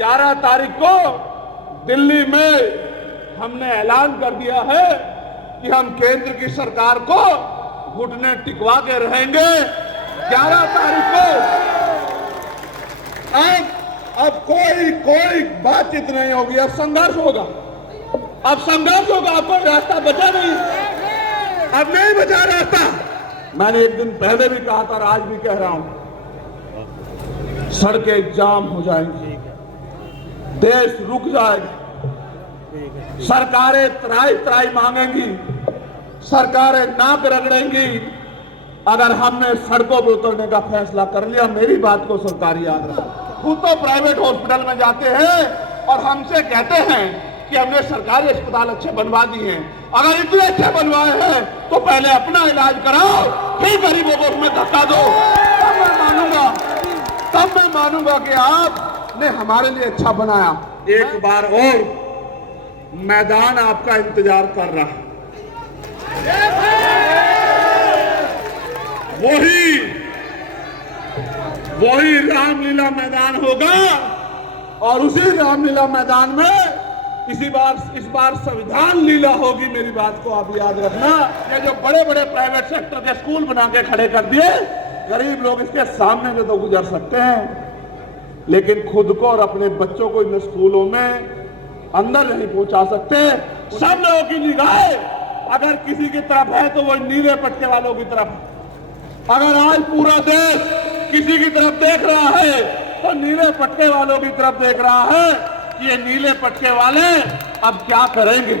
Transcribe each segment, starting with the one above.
11 तारीख को दिल्ली में हमने ऐलान कर दिया है कि हम केंद्र की सरकार को घुटने टिकवा के रहेंगे 11 तारीख को। अब कोई बातचीत नहीं होगी, अब संघर्ष होगा, अब संघर्ष होगा। अब कोई रास्ता बचा नहीं, अब नहीं बचा रास्ता। मैंने एक दिन पहले भी कहा था और आज भी कह रहा हूं, सड़कें जाम हो जाएंगी, देश रुक जाएगा, सरकारें त्राई मांगेंगी, सरकारें नाक रगड़ेंगी। अगर हमने सड़कों पर उतरने का फैसला कर लिया, मेरी बात को सरकार याद रखो। खुद तो प्राइवेट हॉस्पिटल में जाते हैं और हमसे कहते हैं कि हमने सरकारी अस्पताल अच्छे बनवा दिए हैं। अगर इतने अच्छे बनवाए हैं तो पहले अपना इलाज कराओ, फिर गरीबों को उसमें धक्का दो, तब मैं मानूंगा कि आपने हमारे लिए अच्छा बनाया। एक बार और मैदान आपका इंतजार कर रहा है, वही रामलीला मैदान होगा और उसी रामलीला मैदान में इस बार संविधान लीला होगी। मेरी बात को आप याद रखना। ये जो बड़े बड़े प्राइवेट सेक्टर के स्कूल बना के खड़े कर दिए, गरीब लोग इसके सामने से तो गुजर सकते हैं, लेकिन खुद को और अपने बच्चों को इन स्कूलों में अंदर नहीं पहुंचा सकते। सब लोगों की निगाह अगर किसी की तरफ है तो वो नीले पट्टे वालों की तरफ। अगर आज पूरा देश किसी की तरफ देख रहा है तो नीले पट्टे वालों की तरफ देख रहा है कि ये नीले पट्टे वाले अब क्या करेंगे।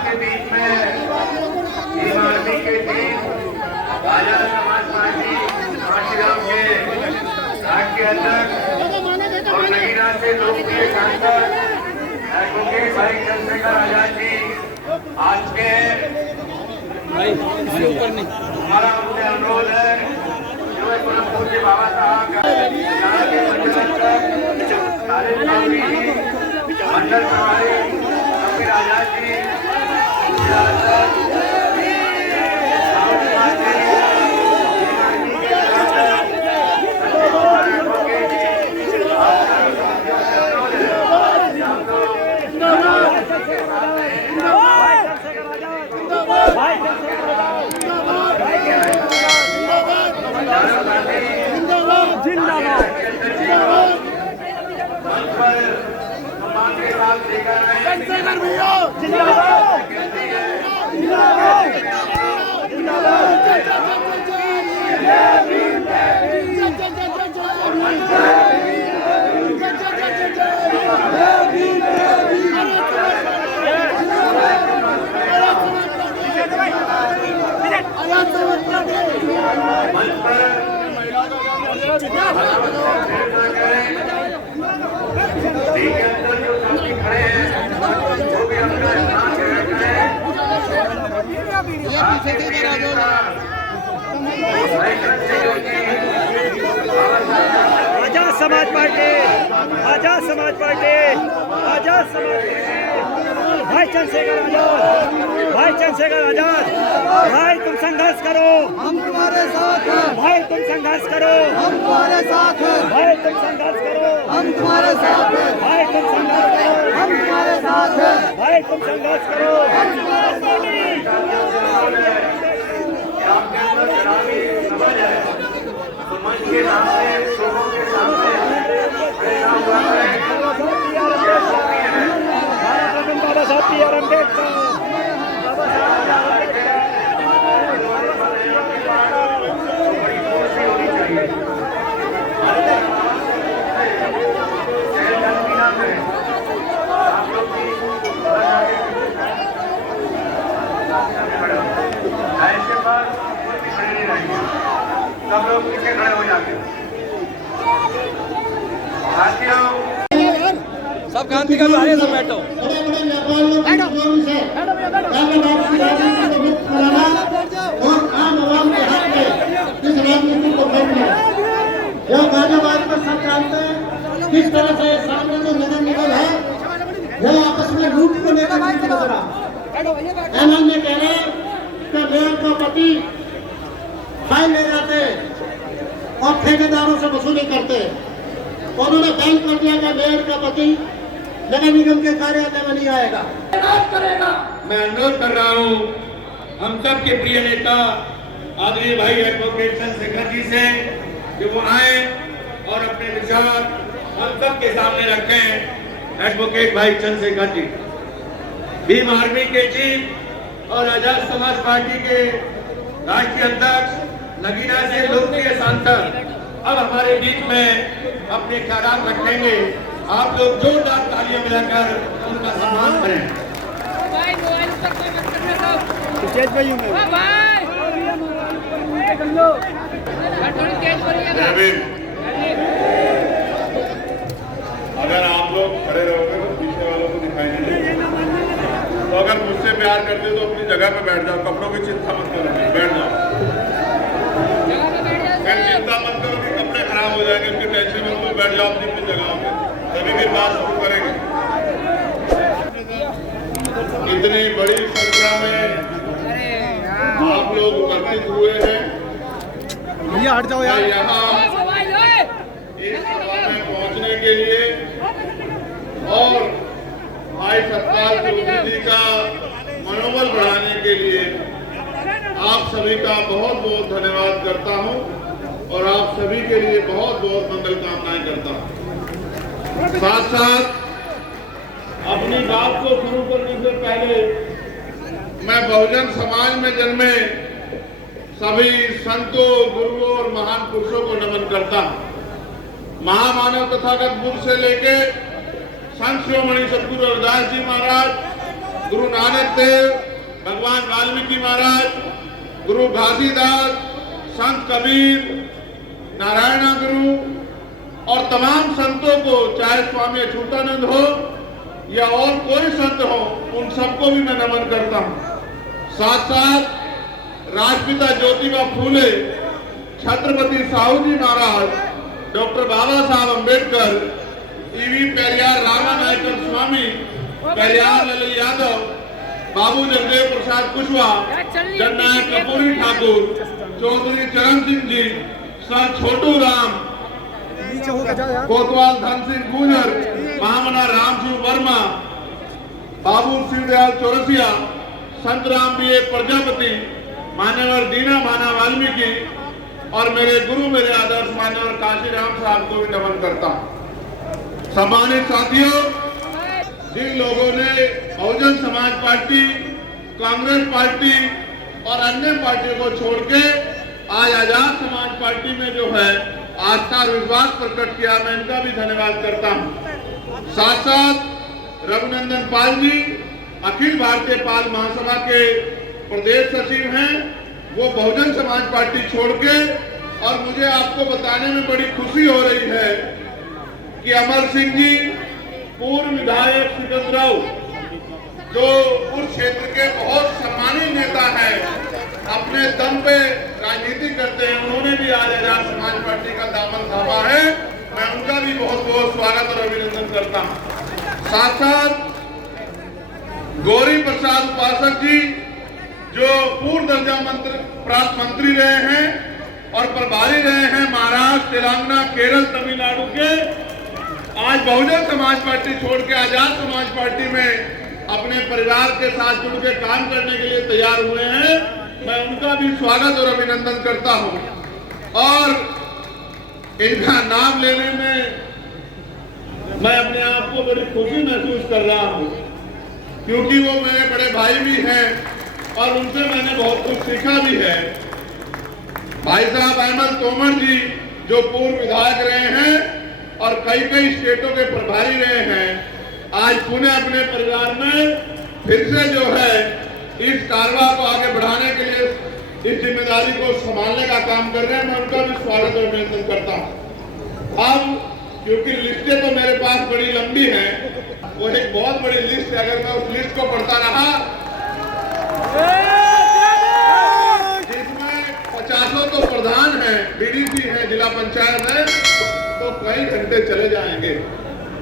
के बीच में इमारती के टीम आजाद समाज पार्टी काशीराम के राज्य अध्यक्ष और नगीना से लोकप्रिय सांसद एडवोकेट भाई चंद्रशेखर आजाद जी आज के हमारा उनसे अनुरोध है जो परम पूज्य बाबा साहब मंडल प्रभारी आजाद जी चंद्रशेखर भैया जिंदाबाद। समाज party, Azad Samaj party, Azad Samaj party, भाई चंद्रशेखर आजाद, भाई चंद्रशेखर आजाद, भाई तुम संघर्ष करो, हम तुम्हारे साथ हैं, भाई तुम संघर्ष करो, हम तुम्हारे साथ हैं, भाई तुम संघर्ष करो, हम तुम्हारे साथ हैं, भाई तुम संघर्ष करो, हम तुम्हारे साथ हैं, भाई तुम संघर्ष करो। मंच के सामने, लोगों के सामने खड़ा हुआ है। बाबा साहब पी आर अम्बेडकर, बड़ी जोर से होनी चाहिए। तेलंगाना में आप लोग की ऐसे पर कोई भी खड़े नहीं रहेंगे, सब लोग पीछे खड़े हो जाते हैं। साथियों, सब क्रांति का बाहर सब बैठो। और आम आवाम के हक में इस राजनीति को फेंकना। यह गाजियाबाद में सब जानते हैं किस तरह से सामने जो नगर निगम है यह आपस में लूट को लेकर नीति बदला। एमएलए कह रहे कि मेयर का पति फाइन ले जाते और ठेकेदारों से वसूली करते। उन्होंने बैन कर दिया कि मेयर का पति नगर निगम के कार्यालय में नहीं आएगा। मैं अनुरोध कर रहा हूं हम सब के प्रिय नेता आदरणीय भाई एडवोकेट चंद्रशेखर जी से कि वो आए और अपने विचार हम सब के सामने रखें। एडवोकेट भाई चंद्रशेखर जी भीम आर्मी के चीफ और आजाद समाज पार्टी के राष्ट्रीय अध्यक्ष, नगीना से लोकप्रिय सांसद अब हमारे बीच में अपने ख्याल रखेंगे। आप लोग जोरदार तालियां मिलाकर उनका सम्मान करें। अगर आप लोग खड़े रहोगे तो पीछे वालों को दिखाई नहीं देगा। तो अगर मुझसे प्यार करते तो अपनी जगह पे बैठ जाओ, कपड़ों की चिंता मत करो, बैठ जाओ। फिर चिंता मत करो कि कपड़े खराब हो जाएंगे, उसकी टेंशन में बैठ जाओ अपनी जगह पे, तभी फिर बात शुरू करेंगे। इतनी बड़ी संख्या में आप लोग उपस्थित हुए हैं। भैया हट जाओ यार। यहाँ इस सभा में पहुंचने के लिए और भाई सतपाल चौधरी जी का मनोबल बढ़ाने के लिए आप सभी का बहुत बहुत धन्यवाद करता हूं और आप सभी के लिए बहुत बहुत मंगल कामनाएं करता हूं। साथ साथ अपनी बात को शुरू करने से पहले मैं बहुजन समाज में जन्मे सभी संतों, गुरुओं और महान पुरुषों को नमन करता हूं। महामानव तथागत बुद्ध से लेके संत शिरोमणि सदगुरु रविदास जी महाराज, गुरु नानक देव, भगवान वाल्मीकि महाराज, गुरु घासीदास, संत कबीर, नारायण गुरु और तमाम संतों को, चाहे स्वामी अच्युतानंद हो या और कोई संत हो, उन सबको भी मैं नमन करता हूं। साथ साथ राष्ट्रपिता ज्योतिबा फूले, छत्रपति साहू जी महाराज, डॉक्टर बाबा साहब अम्बेडकर, ईवी पेरियार रामानायकर स्वामी, पेरियार लाल यादव, बाबू जगदेव प्रसाद कुशवाहा, जननायक कपूरी ठाकुर, चौधरी चरण सिंह जी, सर छोटू राम, कोतवाल धन सिंह गुजर, महामना रामसिंह वर्मा, बाबू सिंहदयाल चौरसिया, संत राम बी.ए. प्रजापति, मान्यवर दीना माना वाल्मीकि और मेरे गुरु, मेरे आदर्श मान्यवर काशीराम साहब को भी नमन करता हूं। सम्मानित साथियों, जिन लोगों ने बहुजन समाज पार्टी, कांग्रेस पार्टी और अन्य पार्टियों को छोड़ के आज आजाद समाज पार्टी में जो है आस्था और विश्वास प्रकट किया, मैं इनका भी धन्यवाद करता हूं। साथ साथ रघुनंदन पाल जी अखिल भारतीय पाल महासभा के प्रदेश सचिव हैं, वो बहुजन समाज पार्टी छोड़ के, और मुझे आपको बताने में बड़ी खुशी हो रही है कि अमर सिंह जी, पूर्व विधायक सिकंदराव, जो उस क्षेत्र के बहुत सम्मानित नेता हैं, अपने दम पे राजनीति करते हैं, उन्होंने भी आज आजाद समाज पार्टी का दामन थामा है। मैं उनका भी बहुत स्वागत और अभिनंदन करता हूं। साथ साथ गौरी प्रसाद उपासक जी जो पूर्व दर्जा प्राप्त मंत्री रहे हैं और प्रभारी रहे हैं महाराष्ट्र, तेलंगाना, केरल, तमिलनाडु के, आज बहुजन समाज पार्टी छोड़ के आजाद समाज पार्टी में अपने परिवार के साथ जुड़ के काम करने के लिए तैयार हुए हैं। मैं उनका भी स्वागत और अभिनंदन करता हूं और इनका नाम लेने में मैं अपने आप को बड़ी खुशी महसूस कर रहा हूं, क्योंकि वो मेरे बड़े भाई भी हैं और उनसे मैंने बहुत कुछ सीखा भी है। भाई साहब अहमद तोमर जी जो पूर्व विधायक रहे हैं और कई स्टेटों के प्रभारी रहे हैं, आज पुणे अपने परिवार में फिर से जो है इस कारवा को आगे बढ़ाने के लिए इस जिम्मेदारी को संभालने का काम कर रहे हैं। मैं उनका भी स्वागत और अभिनंदन करता हूं। अब क्योंकि लिस्टें तो मेरे पास बड़ी लंबी हैं, वो एक बहुत बड़ी लिस्ट है, अगर मैं उस लिस्ट को पढ़ता रहा जिसमें 50 तो प्रधान हैं, बीडीसी हैं, जिला पंचायत है, तो कई घंटे चले जाएंगे।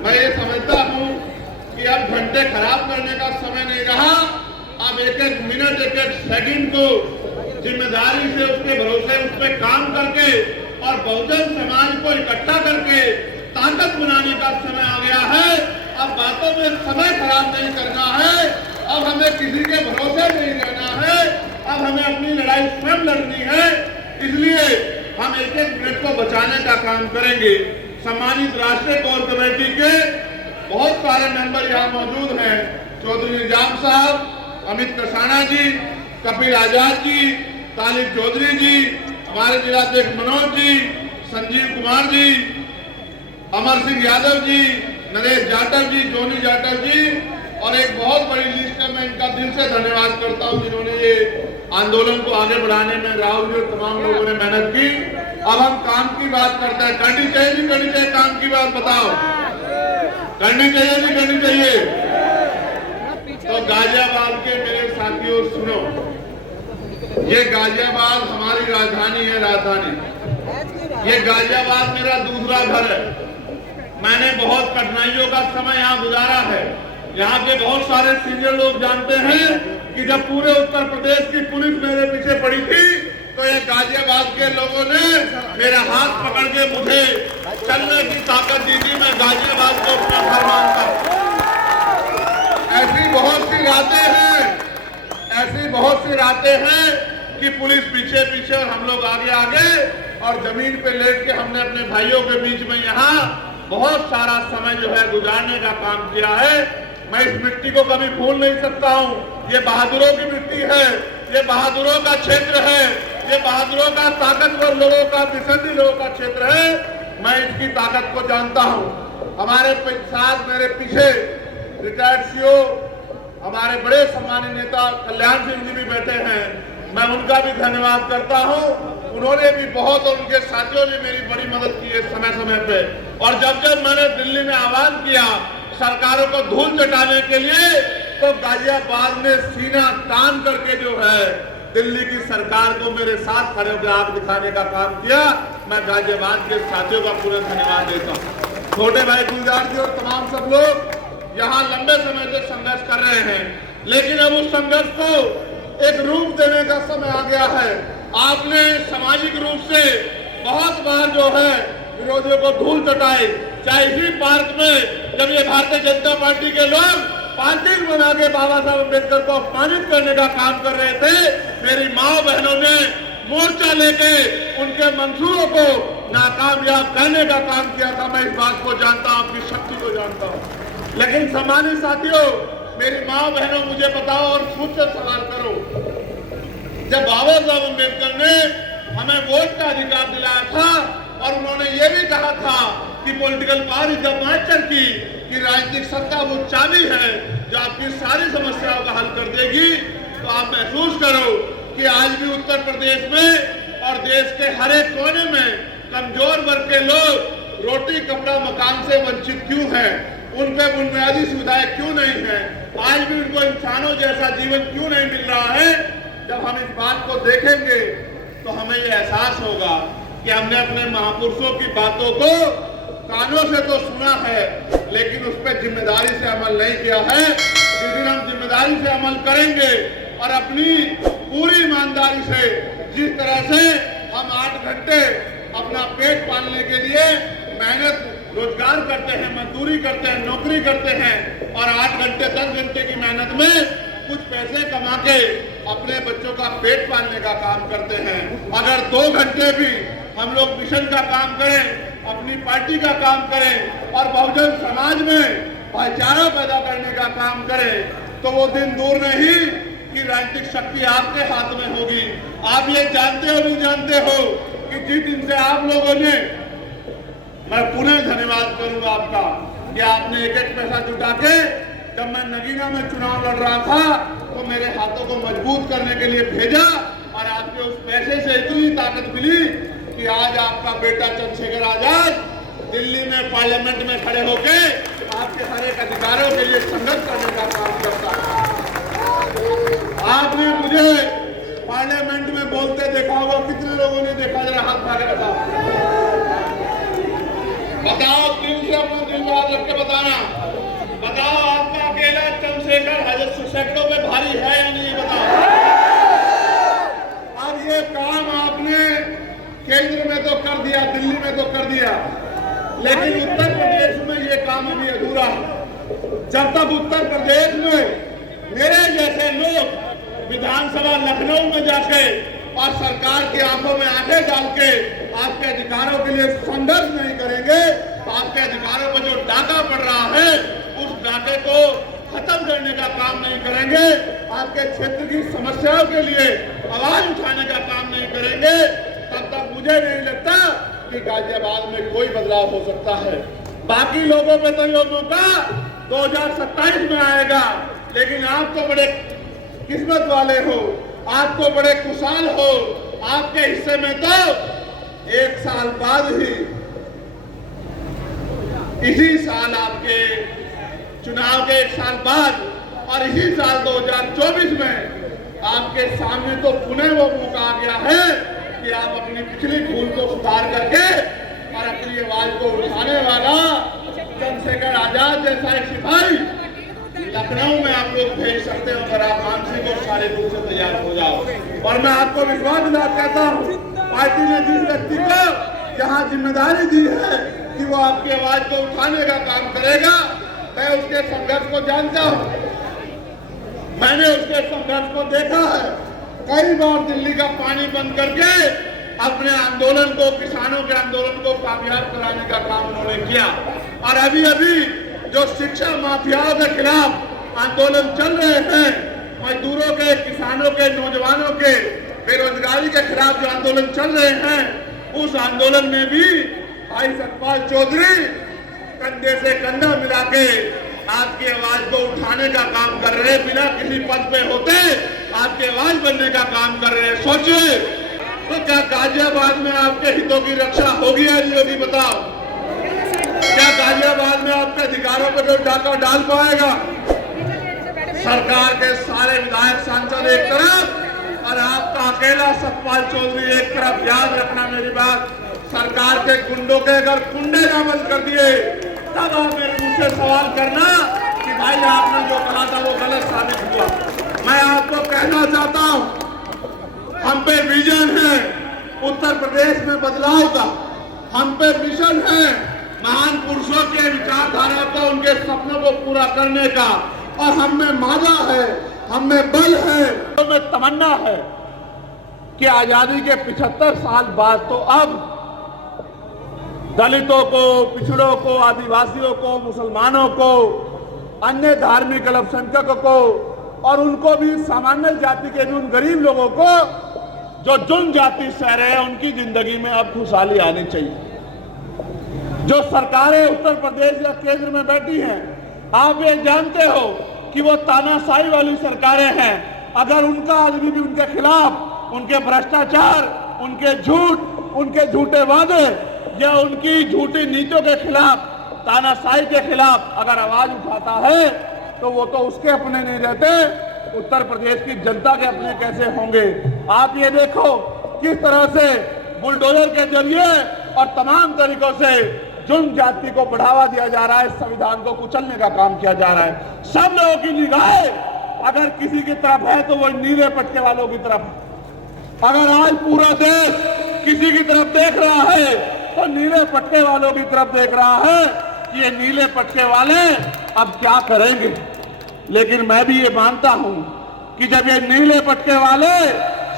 मैं ये समझता हूं कि अब घंटे खराब करने का समय नहीं रहा। अब एक एक मिनट, एक एक सेकंड को जिम्मेदारी से उसके भरोसे उस पर काम करके और बहुजन समाज को इकट्ठा करके ताकत बनाने का समय आ गया है। अब बातों में समय खराब नहीं करना है, अब हमें किसी के भरोसे नहीं रहना है, अब हमें अपनी लड़ाई स्वयं लड़नी है। इसलिए हम एक एक मिनट को बचाने का काम करेंगे। सम्मानित राष्ट्रीय कोर कमेटी के बहुत सारे मेंबर यहाँ मौजूद हैं, चौधरी निजाम साहब, अमित कसाना जी, कपिल आजाद जी, तालिब चौधरी जी, हमारे जिलाध्यक्ष मनोज जी, संजीव कुमार जी, अमर सिंह यादव जी, नरेश जाटव जी, जोनी जाटव जी, और एक बहुत बड़ी लिस्ट है। मैं इनका दिल से धन्यवाद करता हूं जिन्होंने ये आंदोलन को आगे बढ़ाने में, राहुल जी और तमाम लोगों ने मेहनत की। अब हम काम की बात करते हैं। करनी चाहिए नहीं करनी चाहिए काम की बात बताओ? करनी चाहिए नहीं करनी चाहिए? तो गाजियाबाद के मेरे साथियों सुनो, ये गाजियाबाद हमारी राजधानी है। राजधानी ये गाजियाबाद मेरा दूसरा घर है। मैंने बहुत कठिनाइयों का समय यहाँ गुजारा है। यहाँ के बहुत सारे सीनियर लोग जानते हैं कि जब पूरे उत्तर प्रदेश की पुलिस मेरे पीछे पड़ी थी तो ये गाजियाबाद के लोगों ने मेरा हाथ पकड़ के मुझे चलने की ताकत दी थी। मैं गाजियाबाद को अपना घर मानता हूँ। ऐसी बहुत सी रातें हैं, ऐसी बहुत सी रातें हैं कि पुलिस पीछे पीछे और हम लोग आगे आगे, और जमीन पे लेट के हमने अपने भाइयों के बीच में यहाँ बहुत सारा समय जो है गुजारने का काम किया है। मैं इस मिट्टी को कभी भूल नहीं सकता हूँ। ये बहादुरों की मिट्टी है, ये बहादुरों का क्षेत्र है, ये बहादुरों का, ताकतवर लोगों का, विसर्जी लोगों का क्षेत्र है। मैं इसकी ताकत को जानता हूँ। हमारे साथ मेरे पीछे रिटायर्ड सीओ हमारे बड़े सम्मानित नेता कल्याण सिंह जी भी बैठे हैं। मैं उनका भी धन्यवाद करता हूं। उन्होंने भी बहुत, और उनके साथियों ने मेरी बड़ी मदद की है समय समय पे। और जब जब मैंने दिल्ली में आह्वान किया सरकारों को धूल चटाने के लिए, तो गाजियाबाद ने सीना तान करके जो है दिल्ली की सरकार को मेरे साथ खड़े होकर आग दिखाने का काम किया। मैं गाजियाबाद के साथियों का पूरा धन्यवाद देता हूँ। छोटे भाई गुलजार जी और तमाम सब लोग यहाँ लंबे समय से संघर्ष कर रहे हैं, लेकिन अब उस संघर्ष को एक रूप देने का समय आ गया है। आपने सामाजिक रूप से बहुत बार जो है विरोधियों को धूल चटाई, चाहे इसी पार्क में जब ये भारतीय जनता पार्टी के लोग पार्टी बना के बाबा साहब अम्बेडकर को अपमानित करने का काम कर रहे थे, मेरी माँ बहनों ने मोर्चा लेके उनके मंसूबों को नाकामयाब करने का काम किया था। मैं इस बात को जानता हूँ, आपकी शक्ति को जानता हूँ। लेकिन सम्मानित साथियों, मेरी माँ बहनों, मुझे बताओ और मुझसे सवाल करो, जब बाबा साहब अम्बेडकर ने हमें वोट का अधिकार दिलाया था और उन्होंने ये भी कहा था कि political power is the master की, कि राजनीतिक सत्ता वो चाबी है जो आपकी सारी समस्याओं का हल कर देगी, तो आप महसूस करो कि आज भी उत्तर प्रदेश में और देश के हर एक कोने में कमजोर वर्ग के लोग रोटी कपड़ा मकान से वंचित क्यों हैं, उन पे बुनियादी सुविधाएं क्यों नहीं है, आज भी उनको इंसानों जैसा जीवन क्यों नहीं मिल रहा है। जब हम इस बात को देखेंगे तो हमें ये एहसास होगा कि हमने अपने महापुरुषों की बातों को कानों से तो सुना है, लेकिन उस पर जिम्मेदारी से अमल नहीं किया है। जिस दिन हम जिम्मेदारी से अमल करेंगे और अपनी पूरी ईमानदारी से, जिस तरह से हम 8 घंटे अपना पेट पालने के लिए मेहनत रोजगार करते हैं, मजदूरी करते हैं, नौकरी करते हैं और 8 घंटे 10 घंटे की मेहनत में कुछ पैसे कमा के अपने बच्चों का पेट पालने का काम करते हैं, अगर 2 घंटे भी हम लोग मिशन का काम करें, अपनी पार्टी का काम करें और बहुजन समाज में भाईचारा पैदा करने का काम करें, तो वो दिन दूर नहीं कि राजनीतिक शक्ति आपके हाथ में होगी। आप ये जानते हो नहीं जानते हो कि जिस दिन से आप लोगों ने, मैं पुनः धन्यवाद करूंगा आपका कि आपने एक एक पैसा जुटा के, जब मैं नगीना में चुनाव लड़ रहा था तो मेरे हाथों को मजबूत करने के लिए भेजा और आपके उस पैसे से इतनी ताकत मिली कि आज आपका बेटा चंद्रशेखर आजाद दिल्ली में पार्लियामेंट में खड़े होके आपके हर एक अधिकारों के लिए संघर्ष करने का काम करता है। आपने मुझे पार्लियामेंट में बोलते देखा होगा, कितने लोगों ने देखा, जरा हाथ मारे बताओ, दिल से अपना दिल में हाथ रख के बताना, बताओ आपका अकेला चंद्रशेखर आजाद सैकड़ों पे भारी है या नहीं, बताओ। अब ये काम आपने केंद्र में तो कर दिया, दिल्ली में तो कर दिया, लेकिन उत्तर प्रदेश में ये काम अभी अधूरा है। जब तक उत्तर प्रदेश में मेरे जैसे लोग विधानसभा लखनऊ में जाके और सरकार की आंखों में आंखें डाल के आपके अधिकारों के लिए संघर्ष नहीं करेंगे, तो आपके अधिकारों पर जो डाका पड़ रहा है उस डाके को खत्म करने का काम नहीं करेंगे, आपके क्षेत्र की समस्याओं के लिए आवाज उठाने का काम नहीं करेंगे, तब तक मुझे नहीं लगता कि गाजियाबाद में कोई बदलाव हो सकता है। बाकी लोगों पे तो ये मौका 2027 में आएगा, लेकिन आप तो बड़े किस्मत वाले हो, आप तो बड़े खुशहाल हो, आपके हिस्से में तो 1 साल बाद ही, इसी साल आपके चुनाव के 1 साल बाद और इसी साल 2024 में आपके सामने तो पुनः वो मौका आ गया है कि आप अपनी पिछली भूल को सुधार करके और अपनी आवाज को उठाने वाला चंद्रशेखर आजाद जैसा एक सिपाही लखनऊ में आप लोग भेज सकते हो, अगर आप मानसिक और शारीरिक रूप से तैयार हो जाओ। और मैं आपको विश्वास दिला कहता हूँ, पार्टी ने जिस व्यक्ति को जहाँ जिम्मेदारी दी है कि वो आपकी आवाज को उठाने का काम करेगा, मैं उसके संघर्ष को जानता हूँ, मैंने उसके संघर्ष को देखा है। कई बार दिल्ली का पानी बंद करके अपने आंदोलन को, किसानों के आंदोलन को कामयाब कराने का काम उन्होंने किया। और अभी अभी जो शिक्षा माफियाओं के खिलाफ आंदोलन चल रहे हैं, मजदूरों के, किसानों के, नौजवानों के, बेरोजगारी के खिलाफ जो आंदोलन चल रहे हैं, उस आंदोलन में भी भाई सतपाल चौधरी कंधे से कंधा मिला के आपकी आवाज को उठाने का काम कर रहे हैं, बिना किसी पद पे होते आपकी आवाज बनने का काम कर रहे हैं। सोचिए, तो क्या गाजियाबाद में आपके हितों की रक्षा होगी या नहीं होगी, बताओ? क्या गाजियाबाद में आपके अधिकारों पर कोई डाका डाल पाएगा? सरकार के सारे विधायक सांसद एक तरफ और आपका अकेला सतपाल चौधरी एक तरफ। याद रखना मेरी बात, सरकार के गुंडों के अगर कुंडे ना बंद कर दिए तब आप मेरे मुझसे सवाल करना कि भाई आपने जो कहा था वो गलत साबित हुआ। मैं आपको कहना चाहता हूं, हम पे विजन है उत्तर प्रदेश में बदलाव का, हम पे मिशन है महान पुरुषों के विचारधारा को, उनके सपनों को पूरा करने का, और हम में मादा है, हम में बल है, हमें तमन्ना है कि आजादी के 75 साल बाद तो अब दलितों को, पिछड़ों को, आदिवासियों को, मुसलमानों को, अन्य धार्मिक अल्पसंख्यकों को और उनको भी सामान्य जाति के भी उन गरीब लोगों को जो जुन जाति सह रहे हैं, उनकी जिंदगी में अब खुशहाली आनी चाहिए। जो सरकारें उत्तर प्रदेश या केंद्र में बैठी हैं, आप ये जानते हो कि वो तानाशाही वाली सरकारें हैं। अगर उनका आदमी भी उनके खिलाफ, उनके भ्रष्टाचार, उनके झूठ, उनके झूठे वादे या उनकी झूठी नीतियों के खिलाफ, तानाशाही के खिलाफ अगर आवाज उठाता है तो वो तो उसके अपने नहीं रहते, उत्तर प्रदेश की जनता के अपने कैसे होंगे? आप ये देखो किस तरह से बुलडोजर के जरिए और तमाम तरीकों से जुल्म जाति को बढ़ावा दिया जा रहा है, संविधान को कुचलने का काम किया जा रहा है। सब लोगों की निगाहें अगर किसी की तरफ है तो वो नीले पटके वालों की तरफ है। अगर आज पूरा देश किसी की तरफ देख रहा है तो नीले पटके वालों की तरफ देख रहा है कि ये नीले पटके वाले अब क्या करेंगे। लेकिन मैं भी ये मानता हूं कि जब ये नीले पटके वाले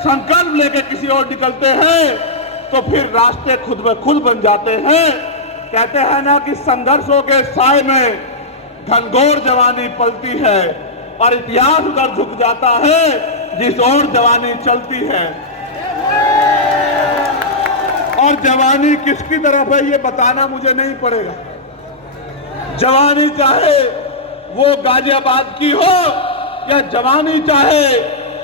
संकल्प लेके किसी और निकलते हैं तो फिर रास्ते खुद ब खुद बन जाते हैं। कहते हैं ना कि संघर्षों के साए में घनघोर जवानी पलती है और इतिहास उधर झुक जाता है जिस ओर जवानी चलती है। और जवानी किसकी तरफ है ये बताना मुझे नहीं पड़ेगा। जवानी चाहे वो गाजियाबाद की हो या जवानी चाहे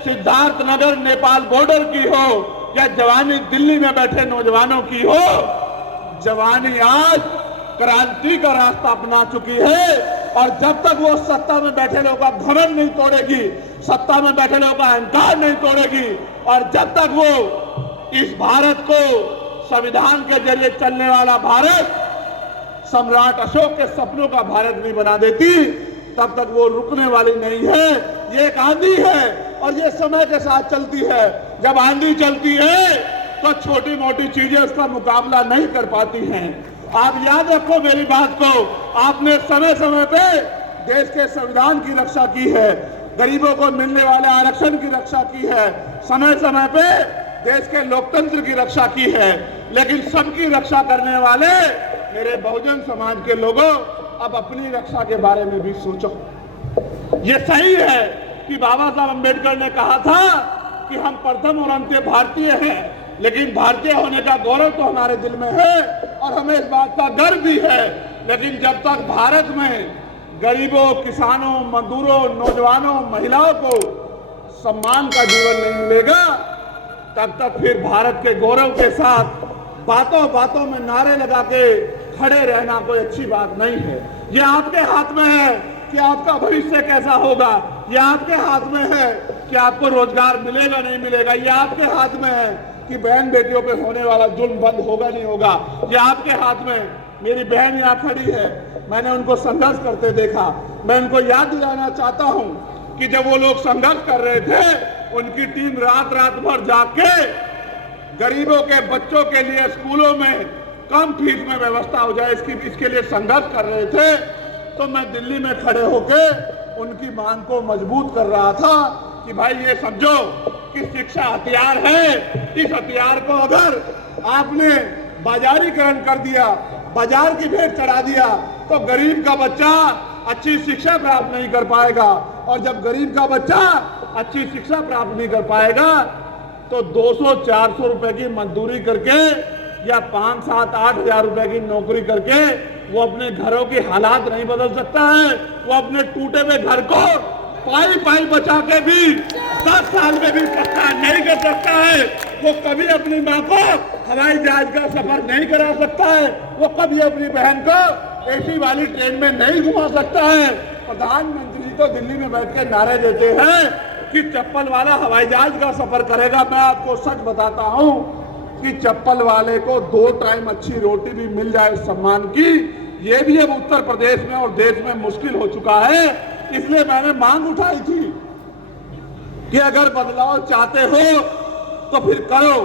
सिद्धार्थनगर नेपाल बॉर्डर की हो या जवानी दिल्ली में बैठे नौजवानों की हो, जवानी आज क्रांति का रास्ता अपना चुकी है। और जब तक वो सत्ता में बैठे लोगों का घमंड नहीं तोड़ेगी, सत्ता में बैठे लोगों का अहंकार नहीं तोड़ेगी, और जब तक वो इस भारत को संविधान के जरिए चलने वाला भारत सम्राट अशोक के सपनों का भारत नहीं बना देती, तब तक वो रुकने वाली नहीं है। ये एक आंधी है और ये समय के साथ चलती है। जब आंधी चलती है तो छोटी मोटी चीजें उसका मुकाबला नहीं कर पाती हैं। आप याद रखो मेरी बात को, आपने समय समय पे देश के संविधान की रक्षा की है, गरीबों को मिलने वाले आरक्षण की रक्षा की है, समय समय पे देश के लोकतंत्र की रक्षा की है। लेकिन सबकी रक्षा करने वाले मेरे बहुजन समाज के लोगों, अब अपनी रक्षा के बारे में भी सोचो। ये सही है कि बाबा साहब अम्बेडकर ने कहा था कि हम प्रथम और अंत्य भारतीय हैं, लेकिन भारतीय होने का गौरव तो हमारे दिल में है और हमें इस बात का गर्व भी है। लेकिन जब तक भारत में गरीबों, किसानों, मजदूरों, नौजवानों, महिलाओं को सम्मान का जीवन नहीं मिलेगा, तब तक फिर भारत के गौरव के साथ बातों बातों में नारे लगा के खड़े रहना कोई अच्छी बात नहीं है। ये आपके हाथ में है कि आपका भविष्य कैसा होगा, ये आपके हाथ में है कि आपको रोजगार मिलेगा नहीं मिलेगा, ये आपके हाथ में है कि बहन बेटियों पे होने वाला जुल्म बंद होगा नहीं होगा, ये आपके हाथ में। मेरी बहन यहाँ खड़ी है, मैंने उनको संघर्ष करते देखा। मैं उनको याद दिलाना चाहता हूँ कि जब वो लोग संघर्ष कर रहे थे, उनकी टीम रात रात भर जाग के गरीबों के बच्चों के लिए स्कूलों में कम फीस में व्यवस्था हो जाए इसके लिए संघर्ष कर रहे थे। तो मैं दिल्ली में खड़े होके उनकी मांग को मजबूत कर रहा था कि भाई ये समझो कि शिक्षा हथियार है, इस हथियार को अगर आपने बाजारीकरण कर दिया, बाजार की भेंट चढ़ा दिया, तो गरीब का बच्चा अच्छी शिक्षा प्राप्त नहीं कर पाएगा। और जब गरीब का बच्चा अच्छी शिक्षा प्राप्त नहीं कर पाएगा तो 200-400 रुपए की मजदूरी करके या 5-7-8 हजार रुपए की नौकरी करके वो अपने घरों की हालात नहीं बदल सकता है। वो अपने टूटे हुए घर को पाई पाई बचा के भी 10 साल में भी पक्का नहीं कर सकता है। वो कभी अपनी माँ को हवाई जहाज का सफर नहीं करा सकता है, वो कभी अपनी बहन को एसी वाली ट्रेन में नहीं घुमा सकता है। प्रधानमंत्री तो दिल्ली में बैठ के नारे देते हैं कि चप्पल वाला हवाई जहाज का सफर करेगा। मैं आपको सच बताता हूं कि चप्पल वाले को 2 टाइम अच्छी रोटी भी मिल जाए सम्मान की, ये भी अब उत्तर प्रदेश में और देश में मुश्किल हो चुका है। इसलिए मैंने मांग उठाई थी कि अगर बदलाव चाहते हो तो फिर करो,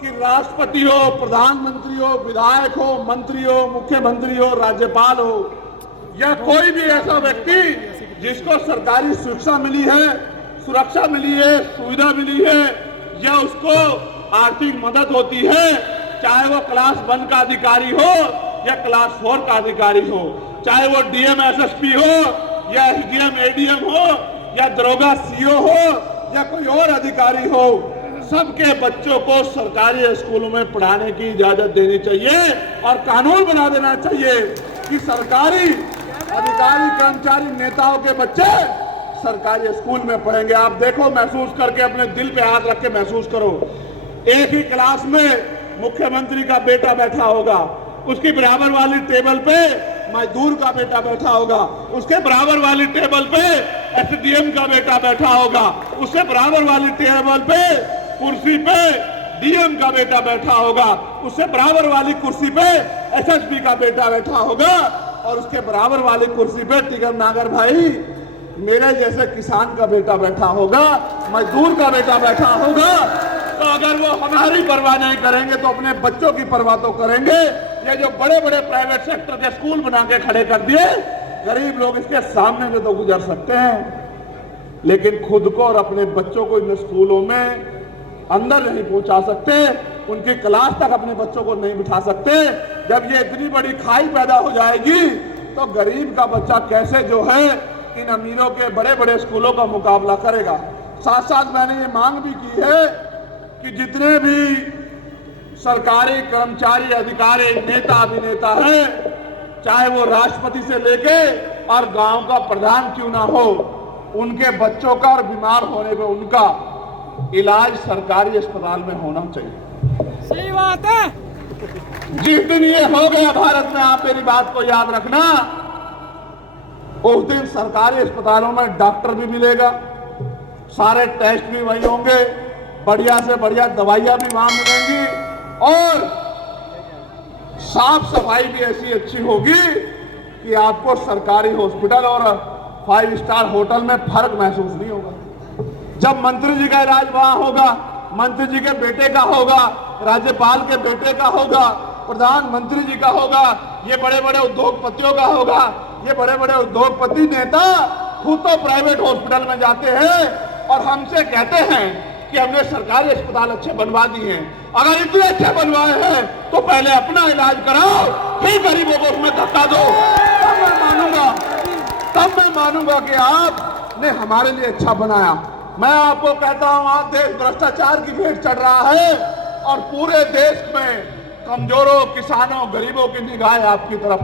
कि राष्ट्रपति हो, प्रधानमंत्री हो, विधायक हो, मंत्री हो, मुख्यमंत्री हो, राज्यपाल हो या कोई भी ऐसा व्यक्ति जिसको सरकारी सुरक्षा मिली है, सुरक्षा मिली है, सुविधा मिली है या उसको आर्थिक मदद होती है, चाहे वो क्लास 1 का अधिकारी हो या क्लास 4 का अधिकारी हो, चाहे वो डीएम एसएसपी हो या एसडीएम एडीएम हो या दरोगा सीओ हो या कोई और अधिकारी हो, सबके बच्चों को सरकारी स्कूलों में पढ़ाने की इजाजत देनी चाहिए और कानून बना देना चाहिए कि सरकारी अधिकारी, कर्मचारी, नेताओं के बच्चे सरकारी स्कूल में पढ़ेंगे। आप देखो, महसूस करके अपने दिल पे हाथ रख के महसूस करो, एक ही क्लास में मुख्यमंत्री का बेटा बैठा होगा, उसकी बराबर वाली टेबल पे मजदूर का बेटा बैठा होगा, उसके बराबर वाली टेबल पे एसडीएम का बेटा बैठा होगा, उसके बराबर वाली टेबल पे कुर्सी पे डीएम का बेटा बैठा होगा, उससे बराबर वाली कुर्सी पे एसएसपी का बेटा बैठा होगा और उसके बराबर वाली कुर्सी पे टिकम नागर भाई मेरे जैसे किसान का बेटा बैठा होगा, मजदूर का बेटा बैठा होगा। तो अगर वो हमारी परवाह नहीं करेंगे तो अपने बच्चों की परवाह तो करेंगे। ये जो बड़े बड़े प्राइवेट सेक्टर के स्कूल बना के खड़े कर दिए, गरीब लोग इसके सामने से तो गुजर सकते हैं, लेकिन खुद को और अपने बच्चों को इन स्कूलों में अंदर नहीं पहुंचा सकते, उनकी क्लास तक अपने बच्चों को नहीं बिठा सकते। जब ये इतनी बड़ी खाई पैदा हो जाएगी तो गरीब का बच्चा कैसे जो है इन अमीरों के बड़े बड़े स्कूलों का मुकाबला करेगा। साथ साथ मैंने ये मांग भी की है कि जितने भी सरकारी कर्मचारी, अधिकारी, नेता, अभिनेता हैं, चाहे वो राष्ट्रपति से लेके और गांव का प्रधान क्यों ना हो, उनके बच्चों का और बीमार होने पे उनका इलाज सरकारी अस्पताल में होना चाहिए। सही बात है। जिस दिन ये हो गया भारत में, आप मेरी बात को याद रखना, उस दिन सरकारी अस्पतालों में डॉक्टर भी मिलेगा, सारे टेस्ट भी वही होंगे, बढ़िया से बढ़िया दवाइयां भी वहां मिलेंगी और साफ सफाई भी ऐसी अच्छी होगी कि आपको सरकारी हॉस्पिटल और 5 स्टार होटल में फर्क महसूस नहीं होगा। जब मंत्री जी का इलाज वहां होगा, मंत्री जी के बेटे का होगा, राज्यपाल के बेटे का होगा, प्रधानमंत्री जी का होगा, ये बड़े बड़े उद्योगपतियों का होगा। ये बड़े बड़े उद्योगपति नेता खुद तो प्राइवेट हॉस्पिटल में जाते हैं और हमसे कहते हैं कि हमने सरकारी अस्पताल अच्छे बनवा दिए हैं। अगर इतने अच्छे बनवाए हैं तो पहले अपना इलाज कराओ, फिर गरीबों को उसमें धक्का दो, तब मैं मानूंगा कि आपने हमारे लिए अच्छा बनाया। मैं आपको कहता हूं, आज देश भ्रष्टाचार की भेंट चढ़ रहा है और पूरे देश में कमजोरों, किसानों, गरीबों की निगाह है आपकी तरफ।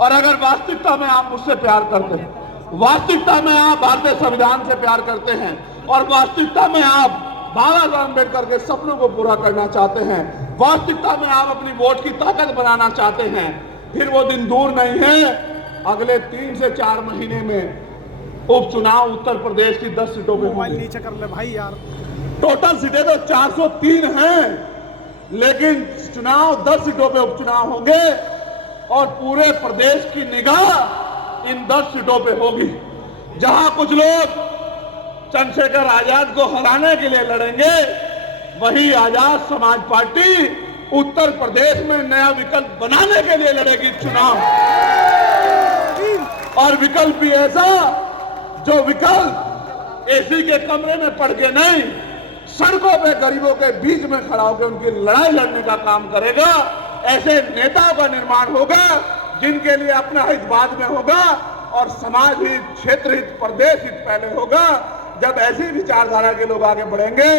और अगर वास्तविकता में आप मुझसे प्यार करते हैं, वास्तविकता में आप भारतीय संविधान से प्यार करते हैं और वास्तविकता में आप बाबा साहब अम्बेडकर के सपनों को पूरा करना चाहते हैं, वास्तविकता में आप अपनी वोट की ताकत बनाना चाहते हैं, फिर वो दिन दूर नहीं है। अगले 3 से 4 महीने में उपचुनाव उत्तर प्रदेश की 10 सीटों पे होंगे। नीचे कर ले भाई यार। टोटल सीटें तो 403 हैं, लेकिन चुनाव 10 सीटों पे उपचुनाव होंगे और पूरे प्रदेश की निगाह इन 10 सीटों पे होगी। जहां कुछ लोग चंद्रशेखर आजाद को हराने के लिए लड़ेंगे, वही आजाद समाज पार्टी उत्तर प्रदेश में नया विकल्प बनाने के लिए लड़ेगी चुनाव। और विकल्प भी ऐसा जो विकल्प एसी के कमरे में पड़ के नहीं, सड़कों पे गरीबों के बीच में खड़ा होकर उनकी लड़ाई लड़ने का काम करेगा। ऐसे नेताओं का निर्माण होगा जिनके लिए अपना हित बाद में होगा और समाज हित, क्षेत्र हित, प्रदेश हित पहले होगा। जब ऐसी विचारधारा के लोग आगे बढ़ेंगे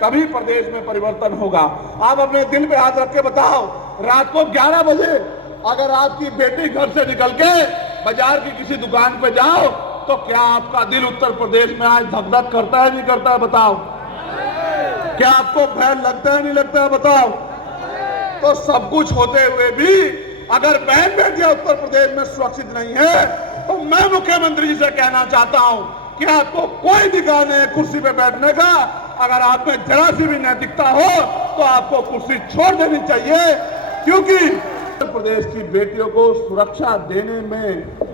तभी प्रदेश में परिवर्तन होगा। आप अपने दिल पे हाथ रख के बताओ, रात को 11 बजे अगर आपकी बेटी घर से निकल के बाजार की किसी दुकान पे जाओ तो क्या आपका दिल उत्तर प्रदेश में आज धक धक करता है, नहीं करता है? बताओ। क्या आपको भय लगता है, नहीं लगता है? बताओ। तो सब कुछ होते हुए भी अगर बहन बेटियां उत्तर प्रदेश में सुरक्षित नहीं है तो मैं मुख्यमंत्री जी से कहना चाहता हूं कि आपको कोई अधिकार नहीं है कुर्सी पे बैठने का। अगर आप में जरा सी भी नैतिकता हो तो आपको कुर्सी छोड़ देनी चाहिए, क्योंकि उत्तर प्रदेश की बेटियों को सुरक्षा देने में,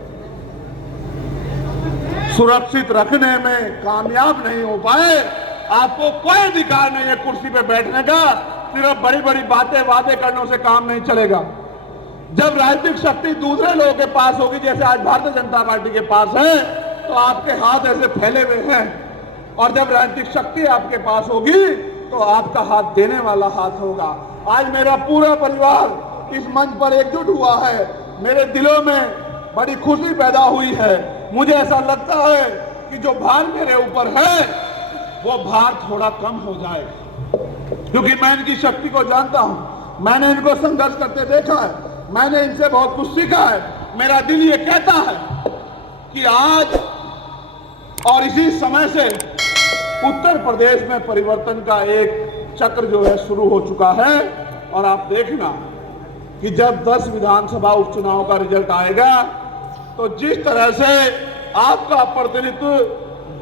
सुरक्षित रखने में कामयाब नहीं हो पाए। आपको कोई अधिकार नहीं है कुर्सी पे बैठने का। सिर्फ बड़ी बड़ी बातें, वादे करने से काम नहीं चलेगा। जब राजनीतिक शक्ति दूसरे लोगों के पास होगी, जैसे आज भारतीय जनता पार्टी के पास है, तो आपके हाथ ऐसे फैले हुए हैं, और जब राजनीतिक शक्ति आपके पास होगी तो आपका हाथ देने वाला हाथ होगा। आज मेरा पूरा परिवार इस मंच पर एकजुट हुआ है। मेरे दिलों में बड़ी खुशी पैदा हुई है। मुझे ऐसा लगता है कि जो भार मेरे ऊपर है वो भार थोड़ा कम हो जाएगा, क्योंकि मैं इनकी शक्ति को जानता हूं। मैंने इनको संघर्ष करते देखा है, मैंने इनसे बहुत कुछ सीखा है। मेरा दिल ये कहता है कि आज और इसी समय से उत्तर प्रदेश में परिवर्तन का एक चक्र जो है शुरू हो चुका है। और आप देखना कि जब 10 विधानसभा उपचुनाव का रिजल्ट आएगा तो जिस तरह से आपका प्रतिनिधित्व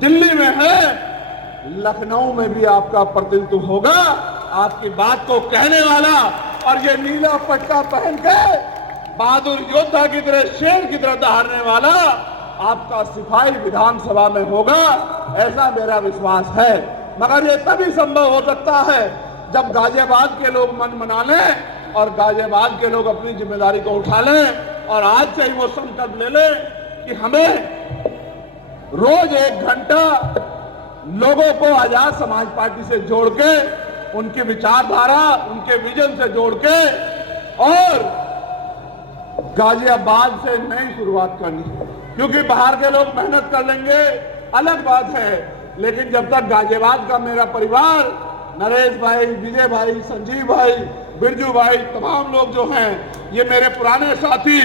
दिल्ली में है, लखनऊ में भी आपका प्रतिनिधित्व होगा। आपकी बात को कहने वाला और ये नीला पट्टा पहन के बहादुर योद्धा की तरह, शेर की तरह दहाड़ने वाला आपका सिपाही विधानसभा में होगा, ऐसा मेरा विश्वास है। मगर ये तभी संभव हो सकता है जब गाजियाबाद के लोग मन मना लें और गाजियाबाद के लोग अपनी जिम्मेदारी को उठा लें और आज से ही वो संकल्प ले लें कि हमें रोज 1 घंटा लोगों को आजाद समाज पार्टी से जोड़ के, उनकी विचारधारा, उनके विजन से जोड़ के और गाजियाबाद से नई शुरुआत करनी। क्योंकि बाहर के लोग मेहनत कर लेंगे अलग बात है, लेकिन जब तक गाजियाबाद का मेरा परिवार, नरेश भाई, विजय भाई, संजीव भाई, बिरजू भाई, तमाम लोग जो हैं, ये मेरे पुराने साथी,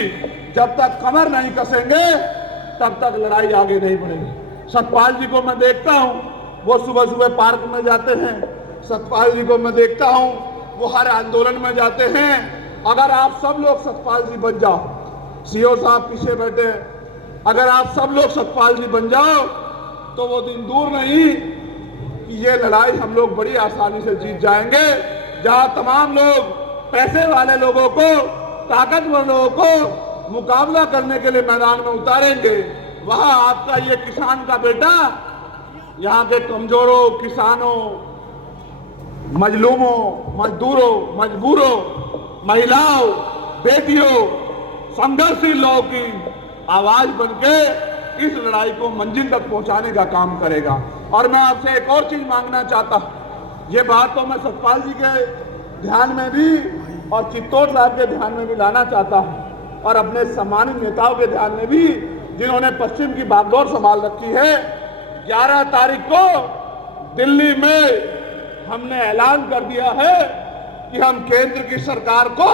जब तक कमर नहीं कसेंगे तब तक लड़ाई आगे नहीं बढ़ेगी। सतपाल जी को मैं देखता हूं, वो सुबह सुबह पार्क में जाते हैं। सतपाल जी को मैं देखता हूं, वो हर आंदोलन में जाते हैं। अगर आप सब लोग सतपाल जी बन जाओ, सीओ साहब पीछे बैठे, अगर आप सब लोग सतपाल जी बन जाओ तो वो दिन दूर नहीं कि ये लड़ाई हम लोग बड़ी आसानी से जीत जाएंगे। जहां तमाम लोग पैसे वाले लोगों को, ताकतवर लोगों को मुकाबला करने के लिए मैदान में उतारेंगे, वहां आपका ये किसान का बेटा यहाँ के कमजोरों, किसानों, मजलूमों, मजदूरों, मजबूरों, महिलाओं, बेटियों, संघर्षशील लोगों की आवाज बनके इस लड़ाई को मंजिल तक पहुंचाने का काम करेगा। और मैं आपसे एक और चीज मांगना चाहता हूं, ये बात तो मैं सतपाल जी के ध्यान में भी और चित्तौड़ साहब के ध्यान में भी लाना चाहता हूं और अपने सम्मानित नेताओं के ध्यान में भी, जिन्होंने पश्चिम की बागडोर संभाल रखी है। 11 तारीख को दिल्ली में हमने ऐलान कर दिया है कि हम केंद्र की सरकार को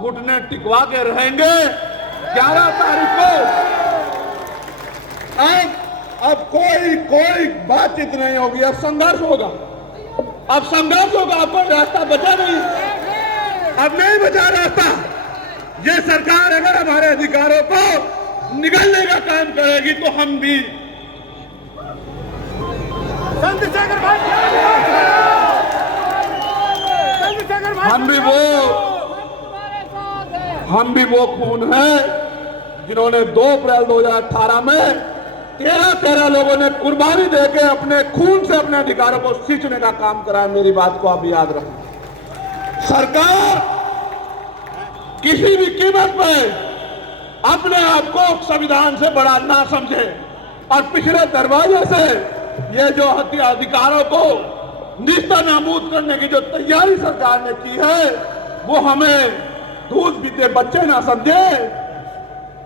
घुटने टिकवा के रहेंगे। 11 तारीख को अब कोई बातचीत नहीं होगी, अब संघर्ष होगा, अब संघर्ष होगा। अब कोई रास्ता बचा नहीं, अब नहीं बचा रास्ता। ये सरकार अगर हमारे अधिकारों को निगलने का काम करेगी तो हम भी वो खून है जिन्होंने 2 अप्रैल 2018 में 13 लोगों ने कुर्बानी देके अपने खून से अपने अधिकारों को सींचने का काम करा। मेरी बात को आप याद रखें। सरकार किसी भी कीमत पर अपने आप को संविधान से बड़ा ना समझे और पिछले दरवाजे से ये जो अधिकारों को निस्तानाबूद करने की जो तैयारी सरकार ने की है, वो हमें दूध पीते बच्चे ना समझे।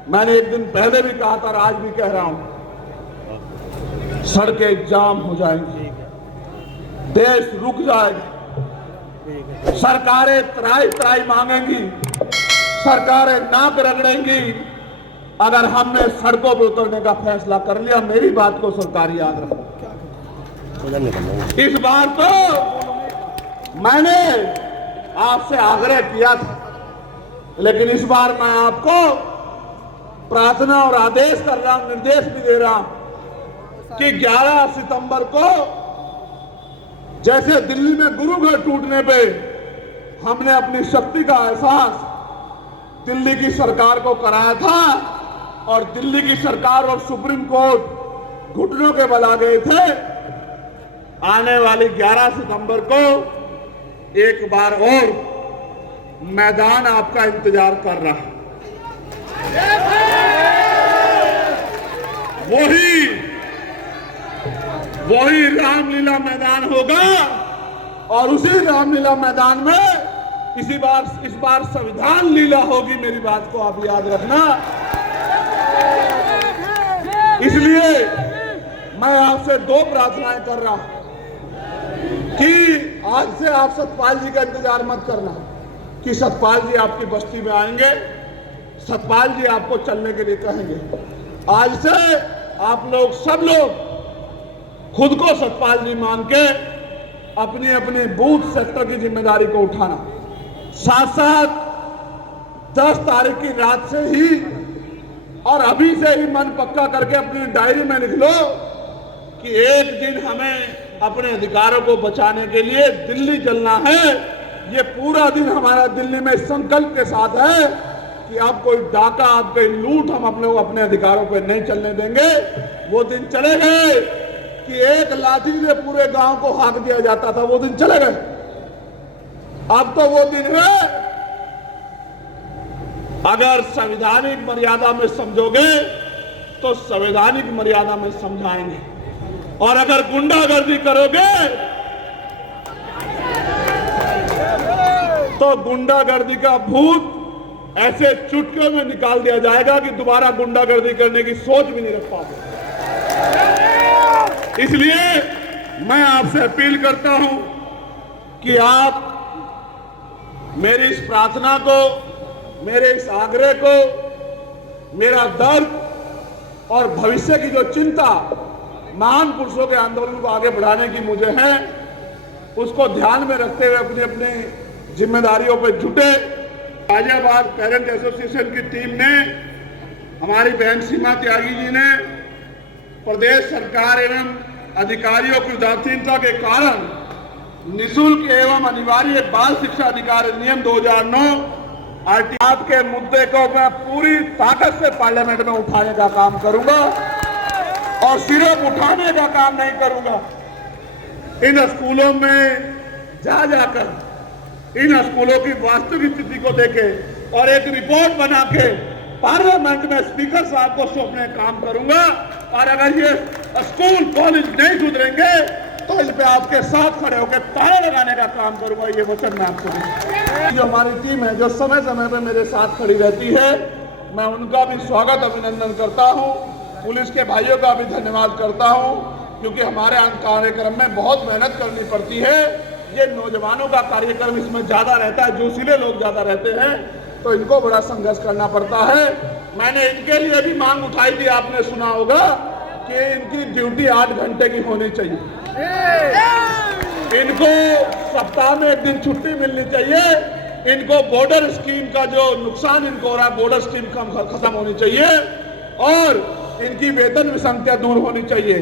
मैंने एक दिन पहले भी कहा था और आज भी कह रहा हूं, सड़कें जाम हो जाएंगी, देश रुक जाएगा, सरकारें त्राई मांगेंगी, सरकारें नाक रगड़ेंगी। अगर हमने सड़कों पर उतरने का फैसला कर लिया, मेरी बात को सरकार याद रखे। इस बार तो मैंने आपसे आग्रह किया था, लेकिन इस बार मैं आपको प्रार्थना और आदेश कर रहा हूं, निर्देश भी दे रहा हूं कि 11 सितंबर को जैसे दिल्ली में गुरु घर टूटने पे हमने अपनी शक्ति का एहसास दिल्ली की सरकार को कराया था और दिल्ली की सरकार और सुप्रीम कोर्ट घुटनों के बल आ गए थे, आने वाली 11 सितंबर को एक बार और मैदान आपका इंतजार कर रहा है। वही रामलीला मैदान होगा और उसी रामलीला मैदान में इस बार संविधान लीला होगी। मेरी बात को आप याद रखना। इसलिए मैं आपसे 2 प्रार्थनाएं कर रहा हूं कि आज से आप सतपाल जी का इंतजार मत करना कि सतपाल जी आपकी बस्ती में आएंगे, सतपाल जी आपको चलने के लिए कहेंगे। आज से आप लोग, सब लोग खुद को सतपाल जी मान के अपनी अपनी बूथ सेक्टर की जिम्मेदारी को उठाना। साथ साथ 10 तारीख की रात से ही और अभी से ही मन पक्का करके अपनी डायरी में लिख लो कि एक दिन हमें अपने अधिकारों को बचाने के लिए दिल्ली चलना है। ये पूरा दिन हमारा दिल्ली में संकल्प के साथ है कि अब कोई डाका, अब कोई लूट हम अपने अपने अधिकारों पर नहीं चलने देंगे। वो दिन चले गए कि एक लाठी से पूरे गांव को हाँक दिया जाता था, वो दिन चले गए। अब तो वो दिन है, अगर संवैधानिक मर्यादा में समझोगे तो संवैधानिक मर्यादा में समझाएंगे, और अगर गुंडागर्दी करोगे तो गुंडागर्दी का भूत ऐसे चुटकियों में निकाल दिया जाएगा कि दोबारा गुंडागर्दी करने की सोच भी नहीं रख पाओगे। इसलिए मैं आपसे अपील करता हूं कि आप मेरी इस प्रार्थना को, मेरे इस आग्रह को, मेरा दर्द और भविष्य की जो चिंता महान पुरुषों के आंदोलन को आगे बढ़ाने की मुझे है, उसको ध्यान में रखते हुए अपनी अपनी जिम्मेदारियों पर जुटे। गाजियाबाद पेरेंट एसोसिएशन की टीम ने, हमारी बहन सीमा त्यागी जी ने प्रदेश सरकार एवं अधिकारियों की उदासीनता के कारण निःशुल्क एवं अनिवार्य बाल शिक्षा अधिकार अधिनियम 2009 आरटीआई के मुद्दे को मैं पूरी ताकत से पार्लियामेंट में उठाने का काम करूंगा, और सिर्फ उठाने का काम नहीं करूंगा, इन स्कूलों में जाकर इन स्कूलों की वास्तविक स्थिति को देखे और एक रिपोर्ट बना के पार्लियामेंट में स्पीकर साहब को सौंपने का काम करूंगा। और अगर ये स्कूल कॉलेज नहीं सुधरेंगे तो इस पे आपके साथ खड़े होकर ताला लगाने का काम करूंगा, ये वचन मैं आपसे दूंगा। जो हमारी टीम है, जो समय समय पर मेरे साथ खड़ी रहती है, मैं उनका भी स्वागत अभिनंदन करता हूँ। पुलिस के भाइयों का भी धन्यवाद करता हूँ, क्योंकि हमारे कार्यक्रम में बहुत मेहनत करनी पड़ती है। ये नौजवानों का कार्यक्रम इसमें ज्यादा रहता है, जोशीले लोग ज्यादा रहते हैं, तो इनको बड़ा संघर्ष करना पड़ता है। मैंने इनके लिए भी मांग उठाई थी, आपने सुना होगा कि इनकी ड्यूटी 8 घंटे की होनी चाहिए, इनको सप्ताह में 1 दिन छुट्टी मिलनी चाहिए, इनको बॉर्डर स्कीम का जो नुकसान इनको हो रहा है, बॉर्डर स्कीम खत्म होनी चाहिए, और इनकी वेतन विसंगतियां दूर होनी चाहिए।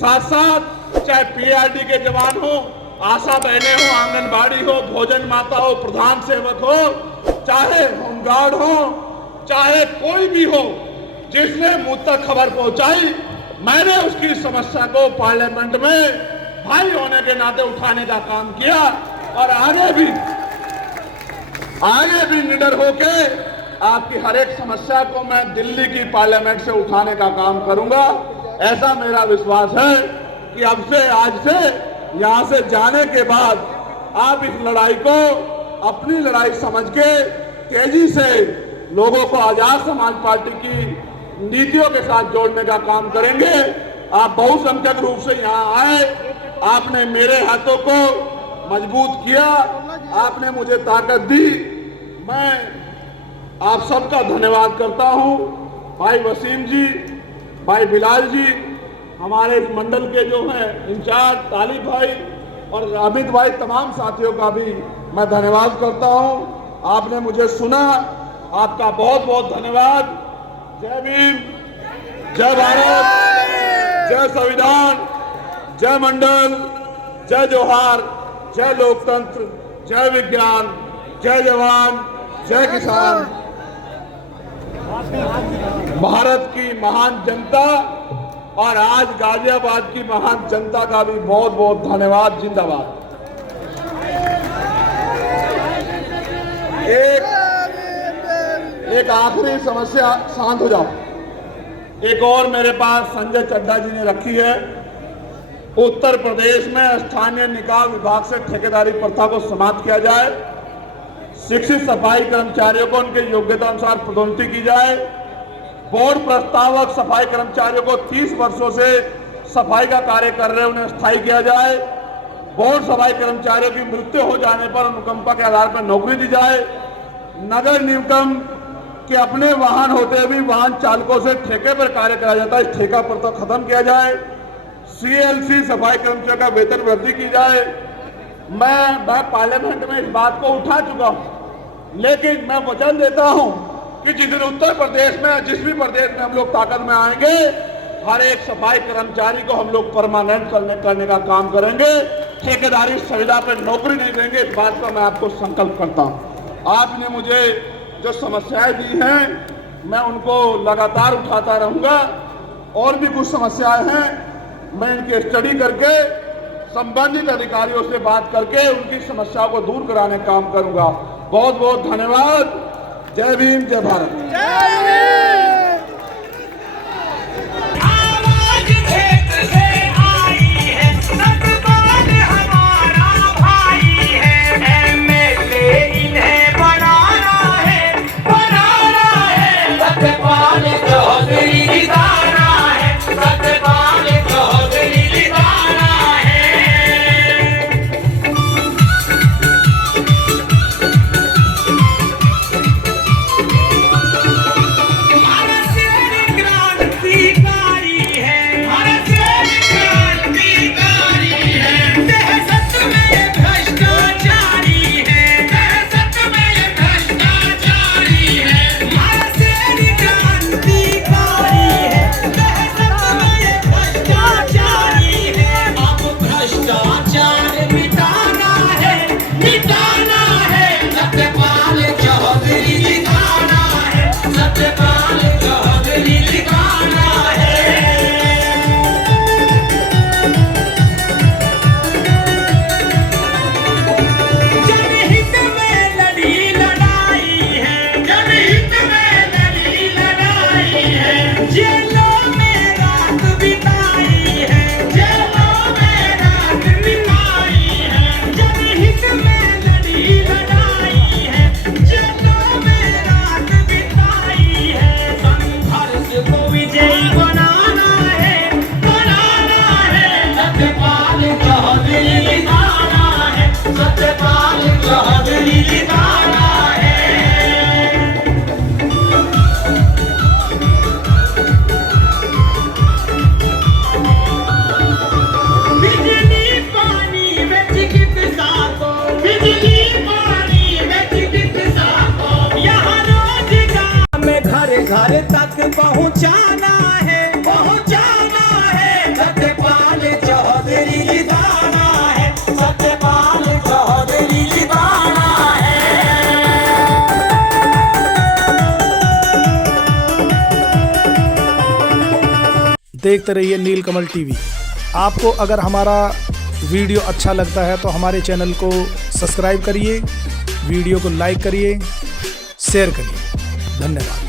साथ साथ चाहे पीआरडी के जवान हो, आशा बहनें हो, आंगनबाड़ी हो, भोजन माता हो, प्रधान सेवक हो, चाहे होमगार्ड हो, चाहे कोई भी हो, जिसने मुझ तक खबर पहुंचाई, मैंने उसकी समस्या को पार्लियामेंट में भाई होने के नाते उठाने का काम किया, और आगे भी निडर होके आपकी हर एक समस्या को मैं दिल्ली की पार्लियामेंट से उठाने का काम करूंगा। ऐसा मेरा विश्वास है कि अब से, आज से, यहां से जाने के बाद आप इस लड़ाई को अपनी लड़ाई समझ के तेजी से लोगों को आजाद समाज पार्टी की नीतियों के साथ जोड़ने का काम करेंगे। आप बहुसंख्यक रूप से यहाँ आए, आपने मेरे हाथों को मजबूत किया, आपने मुझे ताकत दी। मैं आप सबका धन्यवाद करता हूँ। भाई वसीम जी, भाई बिलाल जी, हमारे इस मंडल के जो हैं इंचार्ज तालिब भाई और अमित भाई, तमाम साथियों का भी मैं धन्यवाद करता हूँ। आपने मुझे सुना, आपका बहुत बहुत धन्यवाद। जय भीम, जय भारत, जय संविधान, जय मंडल, जय जोहार, जय लोकतंत्र, जय विज्ञान, जय जवान, जय किसान। भारत की महान जनता और आज गाजियाबाद की महान जनता का भी बहुत बहुत धन्यवाद। जिंदाबाद। एक आखिरी समस्या, शांत हो जाओ। एक और मेरे पास संजय चड्ढा जी ने रखी है। उत्तर प्रदेश में स्थानीय निकाय विभाग से ठेकेदारी प्रथा को समाप्त किया जाए, शिक्षित सफाई कर्मचारियों को उनके योग्यता अनुसार पदोन्नति की जाए, बोर्ड प्रस्तावक सफाई कर्मचारियों को 30 वर्षों से सफाई का कार्य कर रहे उन्हें स्थायी किया जाए, बोर्ड सफाई कर्मचारियों की मृत्यु हो जाने पर अनुकंपा के आधार पर नौकरी दी जाए, नगर निगम के अपने वाहन होते भी वाहन चालकों से ठेके पर कार्य कराया जाता है, इस ठेका पर तो खत्म किया जाए, सीएलसी सफाई कर्मचारियों का वेतन वृद्धि की जाए। मैं पार्लियामेंट में इस बात को उठा चुका हूं, लेकिन मैं वचन देता हूं कि जिस दिन उत्तर प्रदेश में, जिस भी प्रदेश में हम लोग ताकत में आएंगे, हर एक सफाई कर्मचारी को हम लोग परमानेंट करने का काम करेंगे। ठेकेदारी सुविधा पर नौकरी नहीं देंगे, इस बात का मैं आपको संकल्प करता हूं। आपने मुझे जो समस्याएं दी हैं मैं उनको लगातार उठाता रहूंगा। और भी कुछ समस्याएं हैं, मैं इनकी स्टडी करके संबंधित अधिकारियों से बात करके उनकी समस्याओं को दूर कराने का काम करूंगा। बहुत बहुत धन्यवाद। जय भीम, जय भारत। घर तक पहुंचाना है सत्यपाल चौधरी जिताना है, सत्यपाल चौधरी जिताना है। देखते रहिए नीलकमल टीवी। आपको अगर हमारा वीडियो अच्छा लगता है तो हमारे चैनल को सब्सक्राइब करिए, वीडियो को लाइक करिए, शेयर करिए। धन्यवाद।